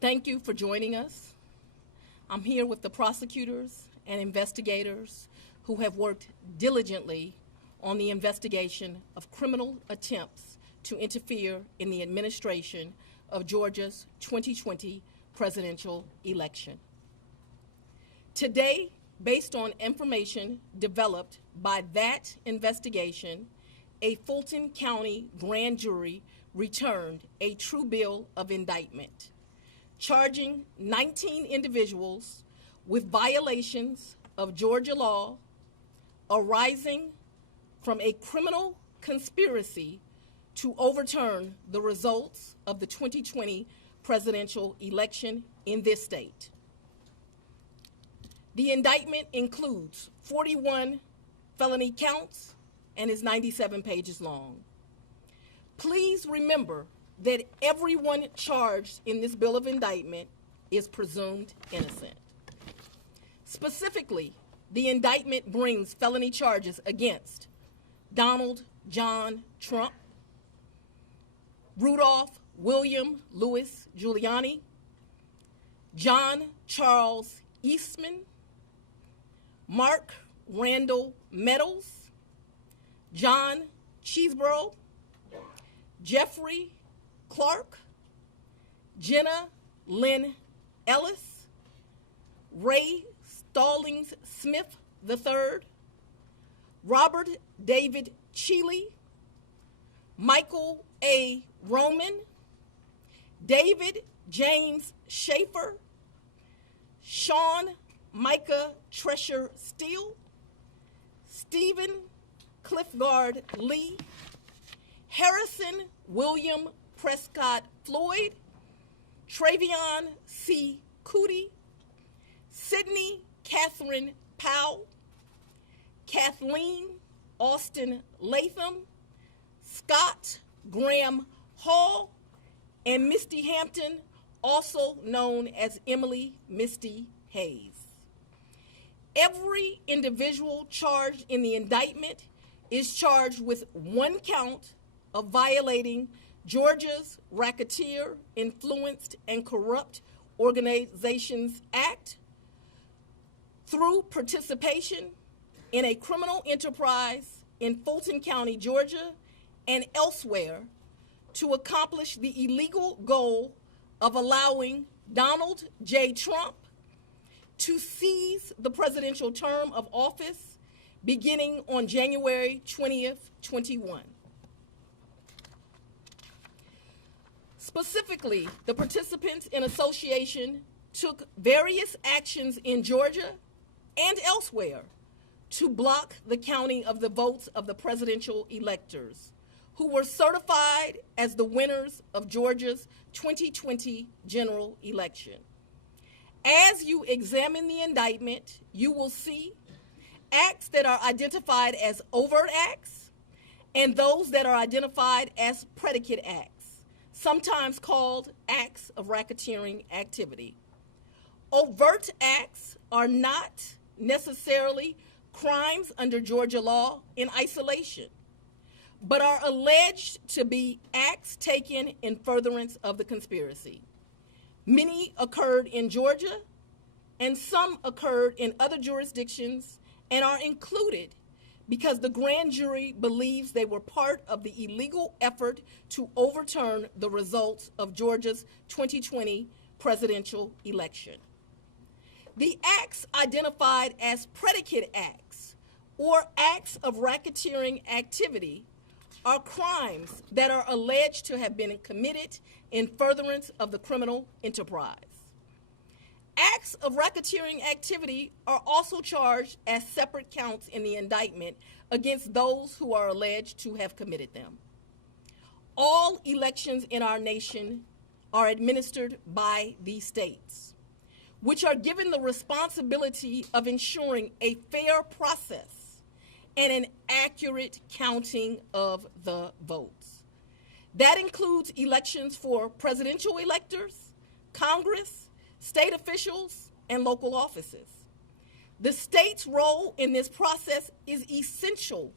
Thank you for joining us. I'm here with the prosecutors and investigators who have worked diligently on the investigation of criminal attempts to interfere in the administration of Georgia's 2020 presidential election. Today, based on information developed by that investigation, a Fulton County grand jury returned a true bill of indictment, charging 19 individuals with violations of Georgia law arising from a criminal conspiracy to overturn the results of the 2020 presidential election in this state. The indictment includes 41 felony counts and is 97 pages long. Please remember that everyone charged in this bill of indictment is presumed innocent. Specifically, the indictment brings felony charges against Donald John Trump, Rudolph William Louis Giuliani, John Charles Eastman, Mark Randall Meadows, John Cheeseborough, Jeffrey Clark, Jenna Lynn Ellis, Ray Stallings Smith III, Robert David Cheeley, Michael A. Roman, David James Schaefer, Sean Micah Tresher Steele, Stephen Cliffgard Lee, Harrison William Prescott Floyd, Travion C. Cootie, Sydney Catherine Powell, Kathleen Austin Latham, Scott Graham Hall, and Misty Hampton, also known as Emily Misty Hayes. Every individual charged in the indictment is charged with one count of violating Georgia's Racketeer, Influenced, and Corrupt Organizations Act through participation in a criminal enterprise in Fulton County, Georgia, and elsewhere to accomplish the illegal goal of allowing Donald J. Trump to seize the presidential term of office beginning on January 20th, 21. Specifically, the participants in association took various actions in Georgia and elsewhere to block the counting of the votes of the presidential electors who were certified as the winners of Georgia's 2020 general election. As you examine the indictment, you will see acts that are identified as overt acts and those that are identified as predicate acts, sometimes called acts of racketeering activity. Overt acts are not necessarily crimes under Georgia law in isolation, but are alleged to be acts taken in furtherance of the conspiracy. Many occurred in Georgia, and some occurred in other jurisdictions and are included because the grand jury believes they were part of the illegal effort to overturn the results of Georgia's 2020 presidential election. The acts identified as predicate acts or acts of racketeering activity are crimes that are alleged to have been committed in furtherance of the criminal enterprise. Acts of racketeering activity are also charged as separate counts in the indictment against those who are alleged to have committed them. All elections in our nation are administered by the states, which are given the responsibility of ensuring a fair process and an accurate counting of the votes. That includes elections for presidential electors, Congress, state officials, and local offices. The state's role in this process is essential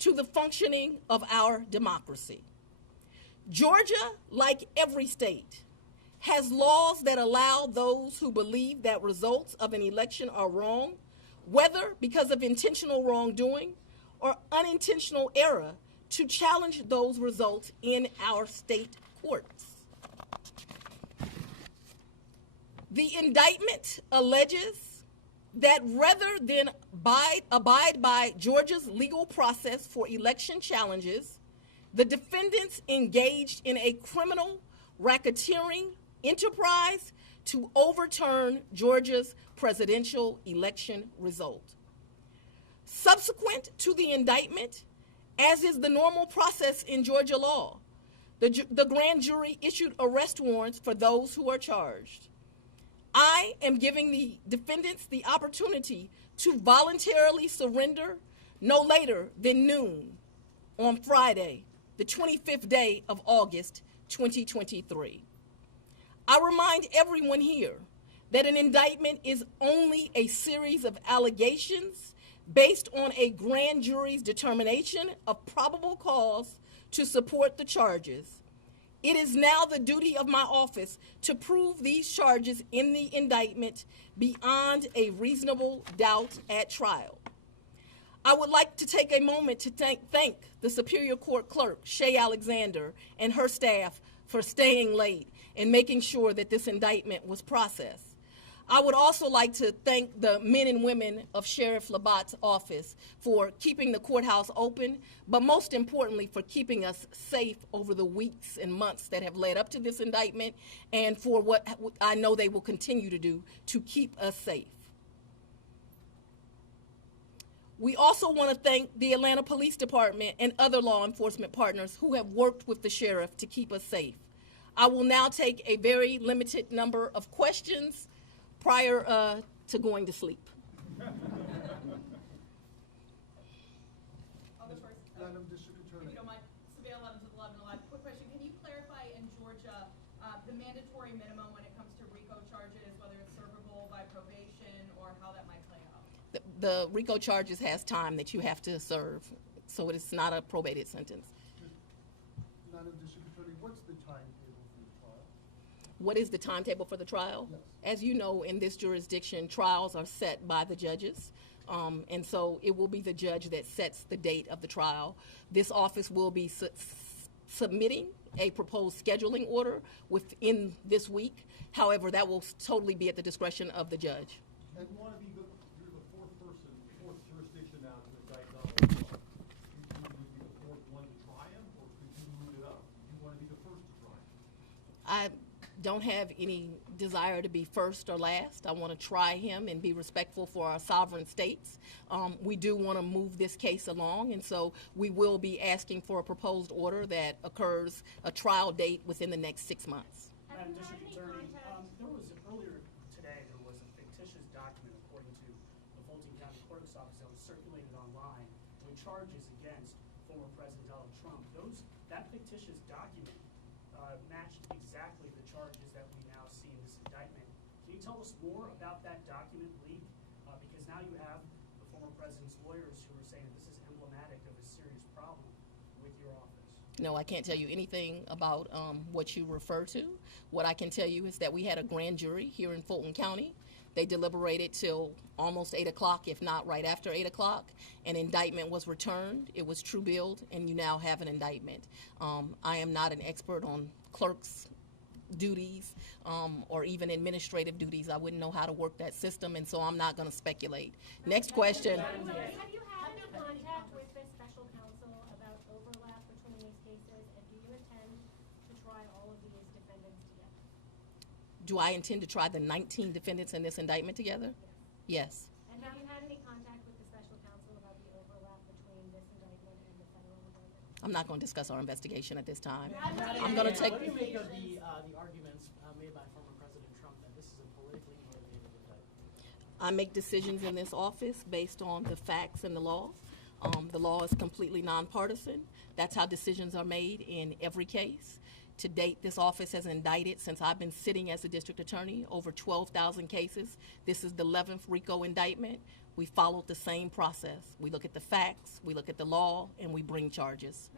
to the functioning of our democracy. Georgia, like every state, has laws that allow those who believe that results of an election are wrong, whether because of intentional wrongdoing or unintentional error, to challenge those results in our state courts. The indictment alleges that rather than abide by Georgia's legal process for election challenges, the defendants engaged in a criminal racketeering enterprise to overturn Georgia's presidential election result. Subsequent to the indictment, as is the normal process in Georgia law, the grand jury issued arrest warrants for those who are charged. I am giving the defendants the opportunity to voluntarily surrender no later than noon on Friday, the 25th day of August, 2023. I remind everyone here that an indictment is only a series of allegations based on a grand jury's determination of probable cause to support the charges. It is now the duty of my office to prove these charges in the indictment beyond a reasonable doubt at trial. I would like to take a moment to thank the Superior Court Clerk, Shay Alexander, and her staff for staying late and making sure that this indictment was processed. I would also like to thank the men and women of Sheriff Labatt's office for keeping the courthouse open, but most importantly for keeping us safe over the weeks and months that have led up to this indictment, and for what I know they will continue to do to keep us safe. We also want to thank the Atlanta Police Department and other law enforcement partners who have worked with the sheriff to keep us safe. I will now take a very limited number of questions prior to going to sleep. I'll go first. Madam District Attorney. If you don't mind, Surveil 11 to 11 alive. Quick question. Can you clarify in Georgia the mandatory minimum when it comes to RICO charges, whether it's servable by probation or how that might play out? The RICO charges has time that you have to serve, so it's not a probated sentence. Madam District Attorney, what's the timetable for the trial? What is the timetable for the trial? Yes. As you know, in this jurisdiction, trials are set by the judges, and so it will be the judge that sets the date of the trial. This office will be submitting a proposed scheduling order within this week. However, that will totally be at the discretion of the judge. And you want to be you're the fourth jurisdiction now to indict Donald Trump. You would be the fourth one to try him, or could you move it up? You want to be the first to try him? I don't have any desire to be first or last. I want to try him and be respectful for our sovereign states. We do want to move this case along, and so we will be asking for a proposed order that occurs a trial date within the next 6 months. Madam District Attorney, earlier today there was a fictitious document, according to the Fulton County Clerk's Office, that was circulated online with charges against former President Donald Trump. That fictitious document matched exactly the charges that we now see in this indictment. Can you tell us more about that document leak? Because now you have the former president's lawyers who are saying that this is emblematic of a serious problem with your office. No, I can't tell you anything about what you refer to. What I can tell you is that we had a grand jury here in Fulton County. They deliberated till almost 8 o'clock, if not right after 8 o'clock. An indictment was returned. It was true billed, and you now have an indictment. I am not an expert on clerks' duties or even administrative duties. I wouldn't know how to work that system, and so I'm not going to speculate. Next question. Have you had any contact with the special counsel about overlap between these cases, and do you intend to try all of these defendants together? Do I intend to try the 19 defendants in this indictment together? Yes. And have you had any contact with the special counsel about the overlap between this indictment and the federal indictment? I'm not going to discuss our investigation at this time. I'm going to take. What do you make of the arguments made by former President Trump that this is a politically motivated indictment? I make decisions in this office based on the facts and the law. The law is completely nonpartisan. That's how decisions are made in every case. To date, this office has indicted, since I've been sitting as a district attorney, over 12,000 cases. This is the 11th RICO indictment. We followed the same process. We look at the facts, we look at the law, and we bring charges.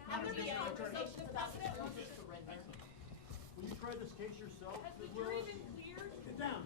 When you tried this case yourself, Has the Ms. jury Willis? been cleared? Sit down.